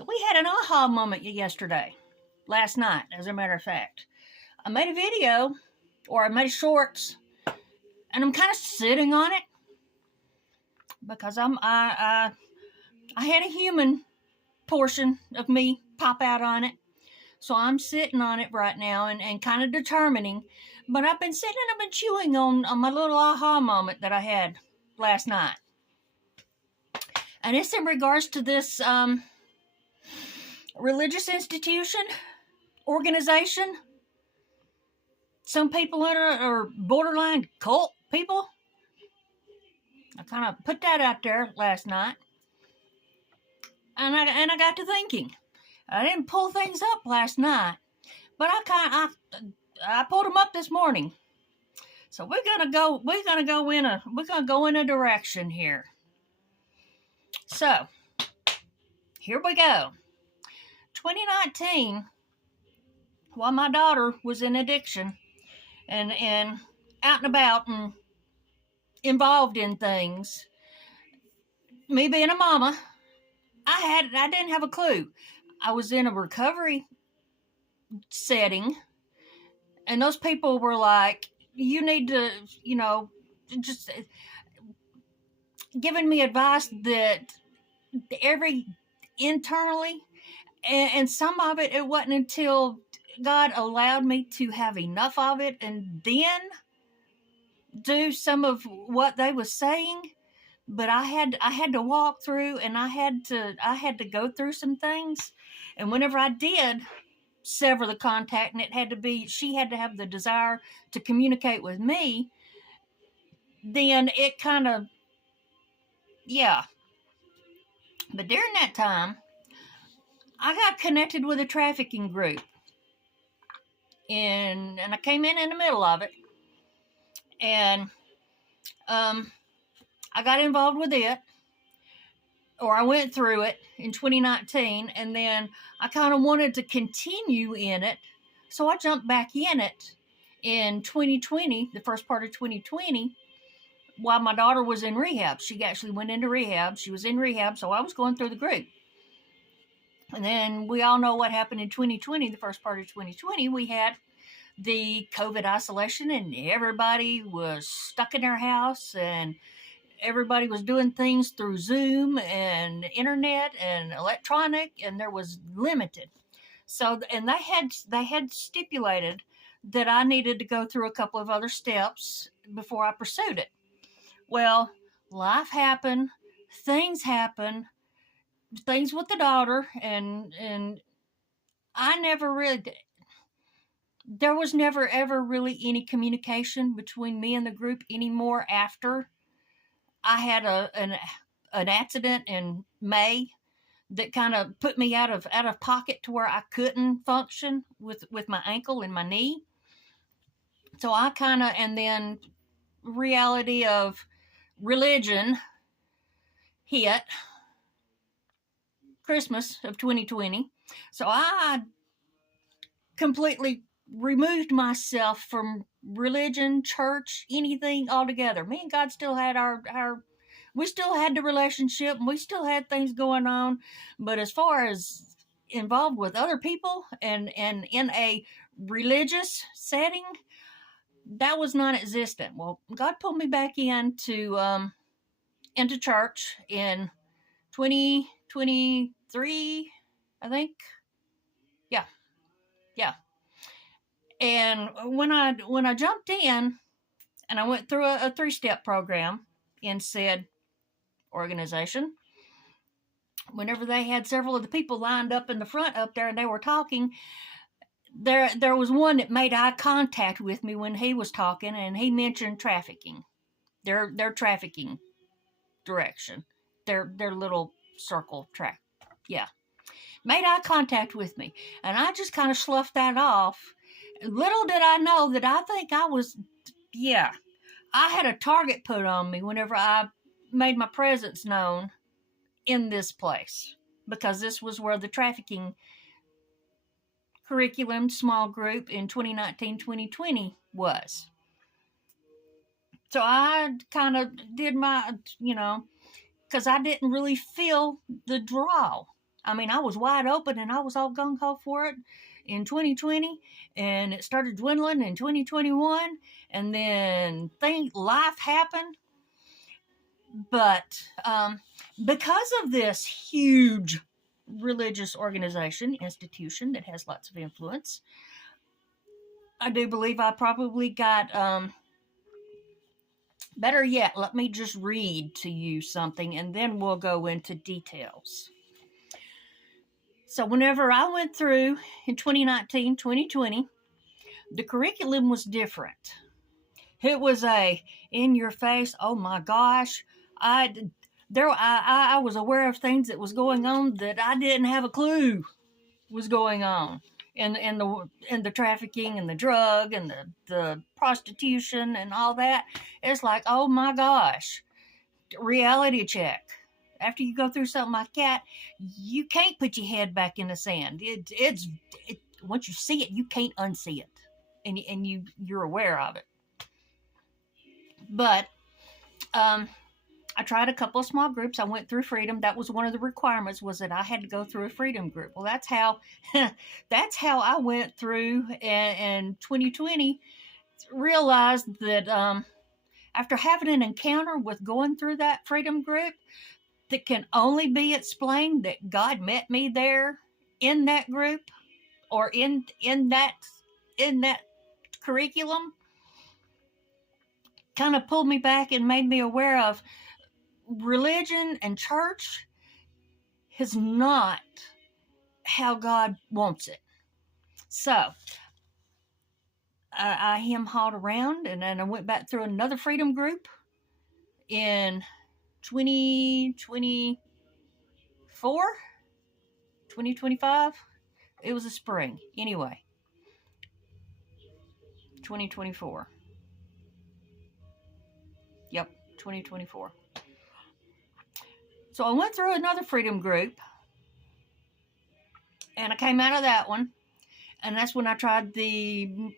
So we had an aha moment last night, as a matter of fact. I made a video, or I made shorts, and I'm kind of sitting on it because I had a human portion of me pop out on it. So I'm sitting on it right now and kind of determining. But I've been sitting and I've been chewing on my little aha moment that I had last night. And it's in regards to this religious institution, organization. Some people in it are borderline cult people. I kind of put that out there last night. And I got to thinking. I didn't pull things up last night, but I pulled them up this morning. So we're gonna go in a direction here. So here we go. 2019, while my daughter was in addiction and out and about and involved in things, me being a mama, I didn't have a clue. I was in a recovery setting, and those people were like, you need to, just giving me advice that internally, and some of it wasn't until God allowed me to have enough of it and then do some of what they was saying. But I had to walk through, and I had to go through some things. And whenever I did sever the contact, and she had to have the desire to communicate with me, then it kind of, yeah. But during that time, I got connected with a trafficking group. And I came in the middle of it. And I got involved with it, or I went through it in 2019, and then I kind of wanted to continue in it, so I jumped back in it in 2020, the first part of 2020, while my daughter was in rehab. She actually went into rehab. She was in rehab, so I was going through the group. And then we all know what happened in 2020, the first part of 2020. We had the COVID isolation, and everybody was stuck in their house, and everybody was doing things through Zoom and internet and electronic, and there was limited. So, and they had stipulated that I needed to go through a couple of other steps before I pursued it. Well, life happened, things happened, things with the daughter, and I never really, there was never ever really any communication between me and the group anymore after I had an accident in May that kind of put me out of pocket to where I couldn't function with my ankle and my knee. So I kind of, and then reality of religion hit Christmas of 2020. So I completely removed myself from religion, church, anything altogether. Me and God still had we still had the relationship, and we still had things going on. But as far as involved with other people and in a religious setting, that was non-existent. Well, God pulled me back into church in 2023, I think. Yeah. And when I jumped in, and I went through a 3-step program in said organization, whenever they had several of the people lined up in the front up there and they were talking, there was one that made eye contact with me when he was talking, and he mentioned trafficking, their trafficking direction, their little circle track. Yeah. Made eye contact with me, and I just kind of sloughed that off. Little did I know that I think I had a target put on me whenever I made my presence known in this place, because this was where the trafficking curriculum small group in 2019-2020 was. So I kind of did my, because I didn't really feel the draw I mean, I was wide open and I was all gung ho for it in 2020, and it started dwindling in 2021, and then life happened. But because of this huge religious organization, institution that has lots of influence, I do believe I probably got, better yet, let me just read to you something and then we'll go into details. So whenever I went through in 2019, 2020, the curriculum was different. It was a in your face, oh my gosh, I was aware of things that was going on that I didn't have a clue was going on. In the trafficking and the drug and the prostitution and all that. It's like, oh my gosh, reality check. After you go through something like that, you can't put your head back in the sand. Once you see it, you can't unsee it, and you're aware of it. But I tried a couple of small groups. I went through Freedom. That was one of the requirements, was that I had to go through a Freedom group. Well, that's how I went through in 2020. Realized that after having an encounter with going through that Freedom group, that can only be explained that God met me there in that group or in that curriculum, kind of pulled me back and made me aware of religion and church is not how God wants it. So I hem-hawed around, and then I went back through another Freedom group in 2024, 2025. It was a spring. Anyway, 2024. Yep, 2024. So I went through another Freedom group, and I came out of that one, and that's when I tried to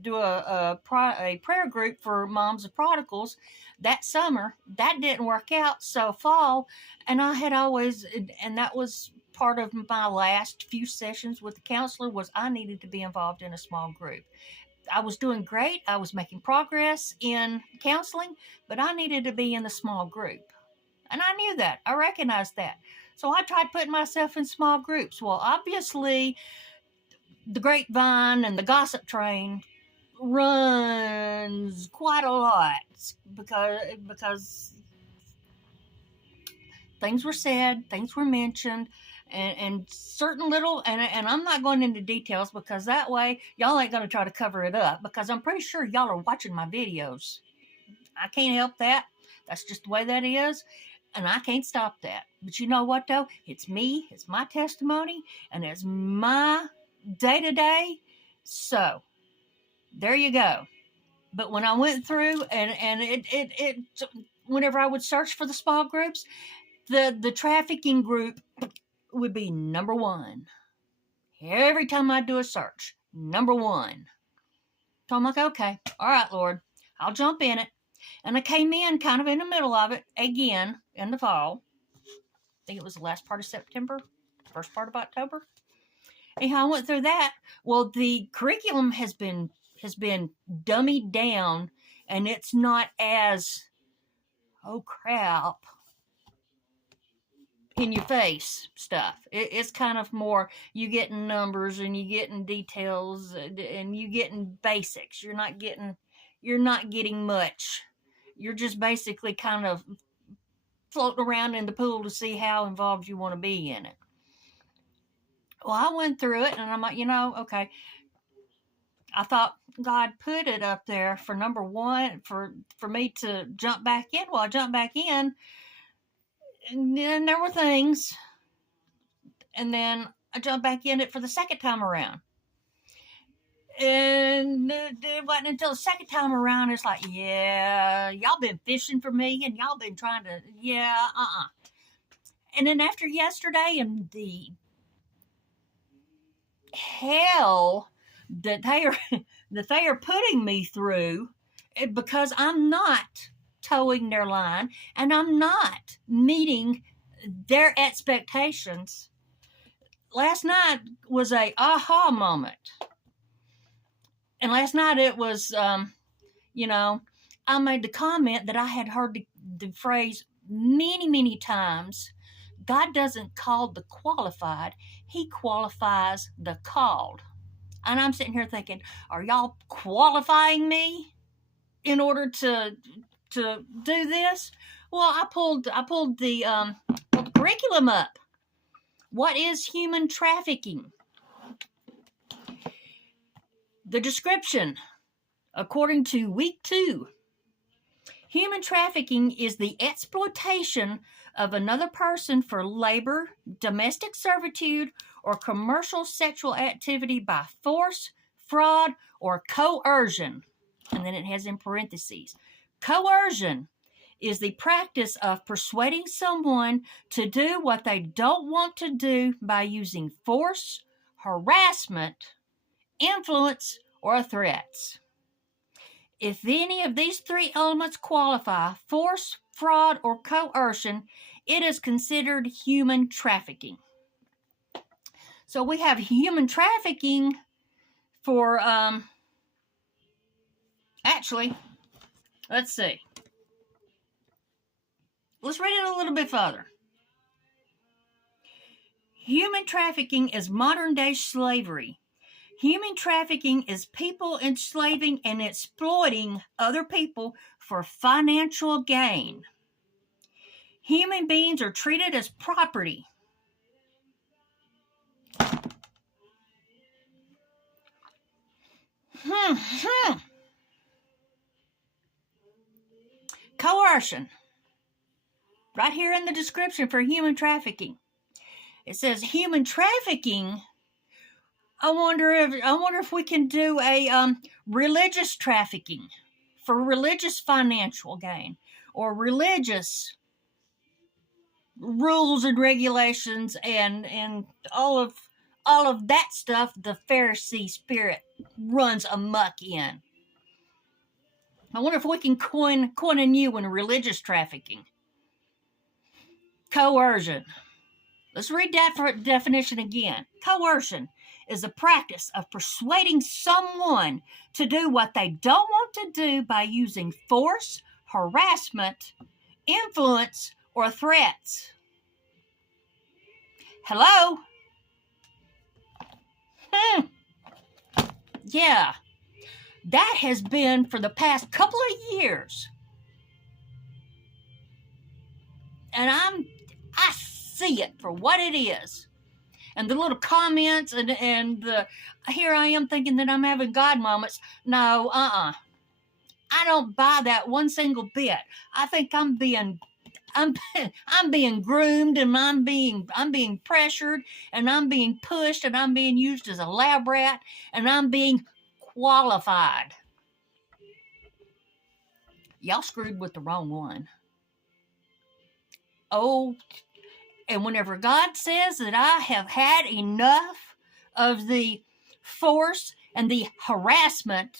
do a prayer group for moms of prodigals that summer. That didn't work out. So fall, and I had always, and that was part of my last few sessions with the counselor, was I needed to be involved in a small group. I was doing great. I was making progress in counseling, but I needed to be in a small group. And I knew that. I recognized that. So I tried putting myself in small groups. Well, obviously, the grapevine and the gossip train runs quite a lot because things were said, things were mentioned, and certain little, and I'm not going into details because that way y'all ain't going to try to cover it up, because I'm pretty sure y'all are watching my videos. I can't help that. That's just the way that is. And I can't stop that. But you know what, though? It's me. It's my testimony. And it's my day-to-day. So, there you go. But when I went through, and it whenever I would search for the small groups, the trafficking group would be number one. Every time I do a search, number one. So I'm like, okay, all right, Lord, I'll jump in it. And I came in kind of in the middle of it again in the fall. I think it was the last part of September, first part of October. Anyhow, I went through that. Well, the curriculum has been dummied down, and it's not as, oh crap, in your face stuff. It's kind of more, you getting numbers and you getting details and you getting basics. You're not getting much. You're just basically kind of floating around in the pool to see how involved you want to be in it. Well, I went through it, and I'm like, okay. I thought God put it up there for number one, for me to jump back in. Well, I jumped back in, and then there were things, and then I jumped back in it for the second time around. And it wasn't until the second time around, it's like, yeah, y'all been fishing for me, and y'all been trying to, And then after yesterday and the hell that they are putting me through, because I'm not towing their line and I'm not meeting their expectations, last night was a aha moment. And last night it was, you know, I made the comment that I had heard the phrase many, many times. God doesn't call the qualified, He qualifies the called. And I'm sitting here thinking, are y'all qualifying me in order to do this? Well, I pulled the curriculum up. What is human trafficking? The description, according to week 2, human trafficking is the exploitation of another person for labor, domestic servitude, or commercial sexual activity by force, fraud, or coercion. And then it has in parentheses. Coercion is the practice of persuading someone to do what they don't want to do by using force, harassment, influence, or threats. If any of these 3 elements qualify, force, fraud, or coercion, it is considered human trafficking. So we have human trafficking for, actually, let's see. Let's read it a little bit further. Human trafficking is modern-day slavery. Human trafficking is people enslaving and exploiting other people for financial gain. Human beings are treated as property. Coercion. Right here in the description for human trafficking. It says human trafficking. I wonder if we can do a religious trafficking for religious financial gain, or religious rules and regulations and all of that stuff the Pharisee spirit runs amok in. I wonder if we can coin a new one, religious trafficking. Coercion. Let's read that definition again. Coercion is the practice of persuading someone to do what they don't want to do by using force, harassment, influence, or threats. Hello? Yeah. That has been for the past couple of years. And I see it for what it is. And the little comments and the here I am thinking that I'm having God moments. No, I don't buy that one single bit. I think I'm being groomed, and I'm being pressured, and I'm being pushed, and I'm being used as a lab rat, and I'm being qualified. Y'all screwed with the wrong one. Oh, and whenever God says that I have had enough of the force and the harassment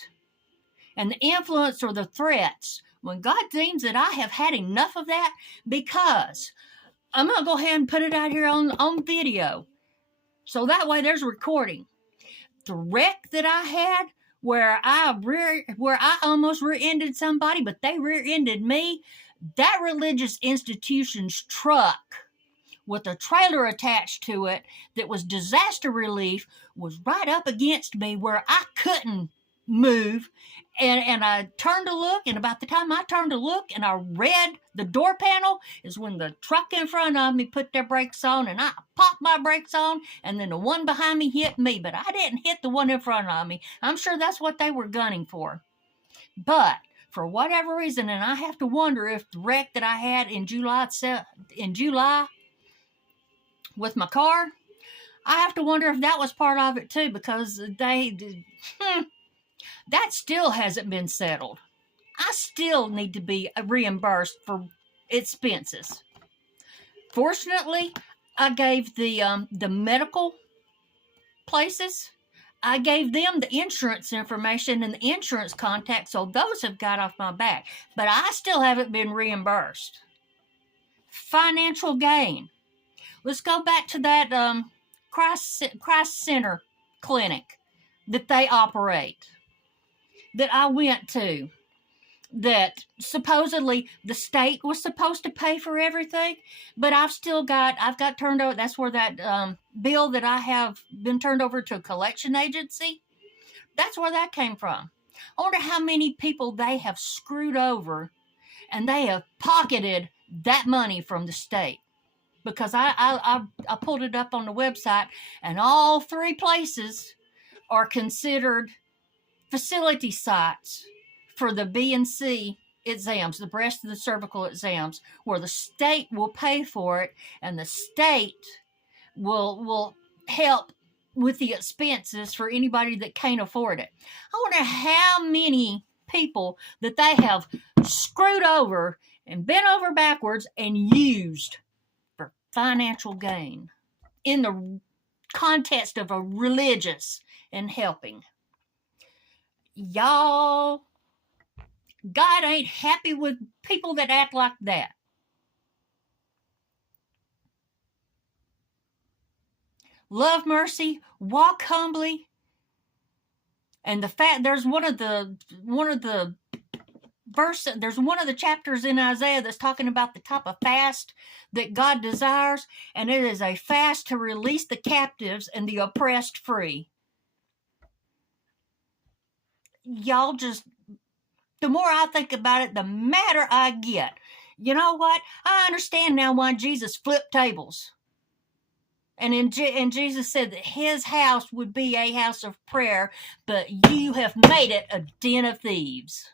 and the influence or the threats, when God deems that I have had enough of that, because I'm going to go ahead and put it out here on video, so that way there's a recording. The wreck that I had, where I almost rear-ended somebody, but they rear-ended me, that religious institution's truck with a trailer attached to it that was disaster relief was right up against me where I couldn't move. And I turned to look, and about the time I turned to look and I read the door panel is when the truck in front of me put their brakes on, and I popped my brakes on, and then the one behind me hit me, but I didn't hit the one in front of me. I'm sure that's what they were gunning for. But for whatever reason, and I have to wonder if the wreck that I had in July with my car, I have to wonder if that was part of it too, because that still hasn't been settled. I still need to be reimbursed for expenses. Fortunately, I gave the medical places, I gave them the insurance information and the insurance contact, so those have got off my back. But I still haven't been reimbursed. Financial gain. Let's go back to that Christ Center clinic that they operate, that I went to, that supposedly the state was supposed to pay for everything, but I've got turned over. That's where that bill that I have been turned over to a collection agency, that's where that came from. I wonder how many people they have screwed over and they have pocketed that money from the state. Because I pulled it up on the website, and all three places are considered facility sites for the B and C exams, the breast and the cervical exams, where the state will pay for it, and the state will help with the expenses for anybody that can't afford it. I wonder how many people that they have screwed over and bent over backwards and used for financial gain in the context of a religious and helping. Y'all, God ain't happy with people that act like that. Love mercy, walk humbly. And the fact there's one of the verse, there's one of the chapters in Isaiah that's talking about the type of fast that God desires, and it is a fast to release the captives and the oppressed free. Y'all just, the more I think about it, the madder I get. You know what? I understand now why Jesus flipped tables. And Jesus said that his house would be a house of prayer, but you have made it a den of thieves.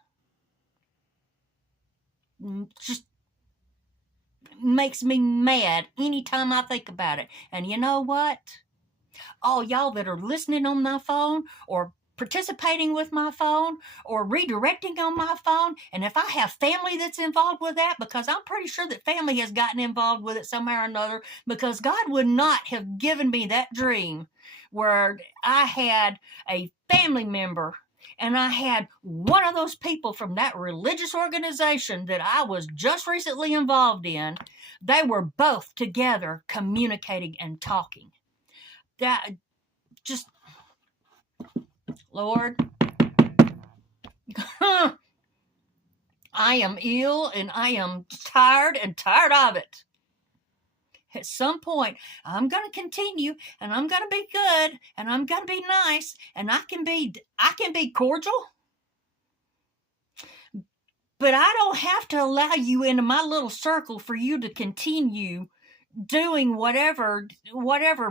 Just makes me mad anytime I think about it. And you know what? All y'all that are listening on my phone or participating with my phone or redirecting on my phone, and if I have family that's involved with that, because I'm pretty sure that family has gotten involved with it somehow or another, because God would not have given me that dream where I had a family member and I had one of those people from that religious organization that I was just recently involved in. They were both together communicating and talking. That just, Lord, I am ill and I am tired of it. At some point, I'm going to continue and I'm going to be good and I'm going to be nice and I can be cordial. But I don't have to allow you into my little circle for you to continue doing whatever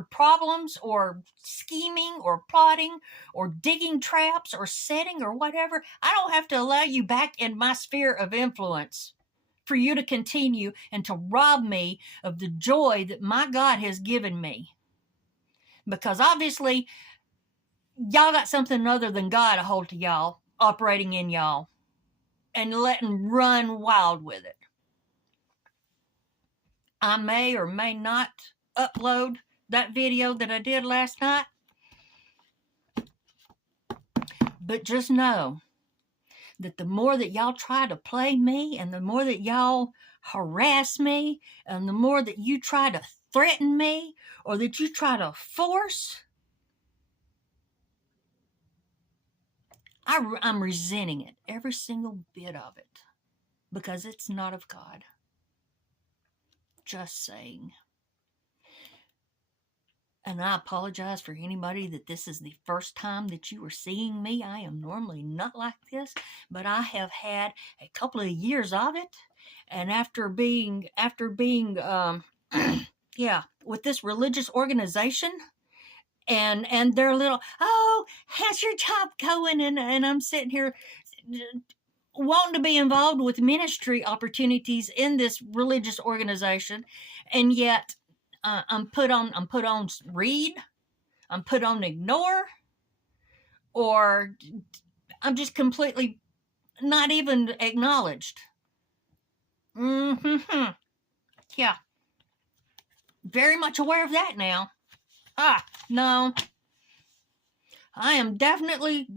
problems or scheming or plotting or digging traps or setting or whatever. I don't have to allow you back in my sphere of influence for you to continue and to rob me of the joy that my God has given me. Because obviously, y'all got something other than God a hold to y'all, operating in y'all, and letting run wild with it. I may or may not upload that video that I did last night, but just know that the more that y'all try to play me and the more that y'all harass me and the more that you try to threaten me or that you try to force, I'm resenting it, every single bit of it, because it's not of God. Just saying. And I apologize for anybody that this is the first time that you are seeing me. I am normally not like this, but I have had a couple of years of it. And after being with this religious organization and their little, oh, how's your job going? And I'm sitting here wanting to be involved with ministry opportunities in this religious organization, and yet I'm put on read, I'm put on ignore, or I'm just completely not even acknowledged. Yeah. Very much aware of that now. No. I am definitely,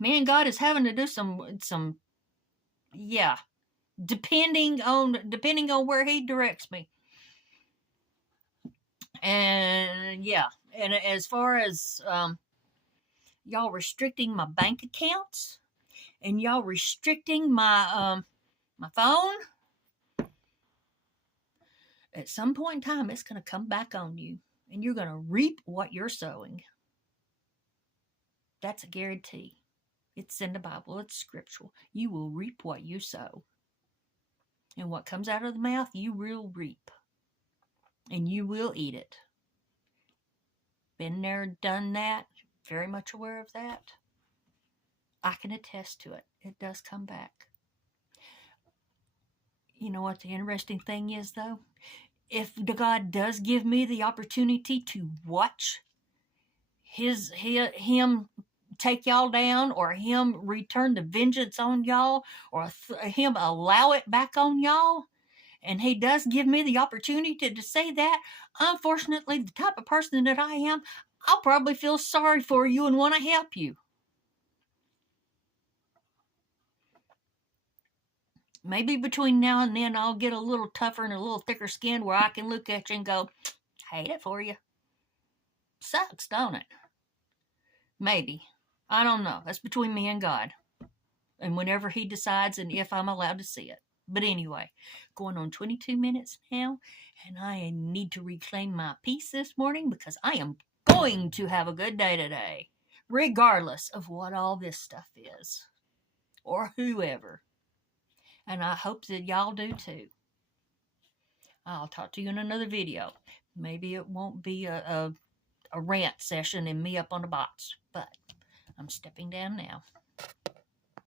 me and God is having to do some depending on where he directs me. And yeah, and as far as y'all restricting my bank accounts and y'all restricting my phone, at some point in time, it's going to come back on you, and you're going to reap what you're sowing. That's a guarantee. It's in the Bible. It's scriptural. You will reap what you sow. And what comes out of the mouth, you will reap. And you will eat it. Been there, done that. Very much aware of that. I can attest to it. It does come back. You know what the interesting thing is, though? If God does give me the opportunity to watch him take y'all down, or him return the vengeance on y'all, or him allow it back on y'all, and he does give me the opportunity to say that, unfortunately, the type of person that I am, I'll probably feel sorry for you and want to help you. Maybe between now and then I'll get a little tougher and a little thicker skin where I can look at you and go, hate it for you. Sucks, don't it? Maybe. I don't know. That's between me and God. And whenever he decides and if I'm allowed to see it. But anyway, going on 22 minutes now, and I need to reclaim my peace this morning because I am going to have a good day today, regardless of what all this stuff is, or whoever. And I hope that y'all do too. I'll talk to you in another video. Maybe it won't be a rant session and me up on the box, but I'm stepping down now.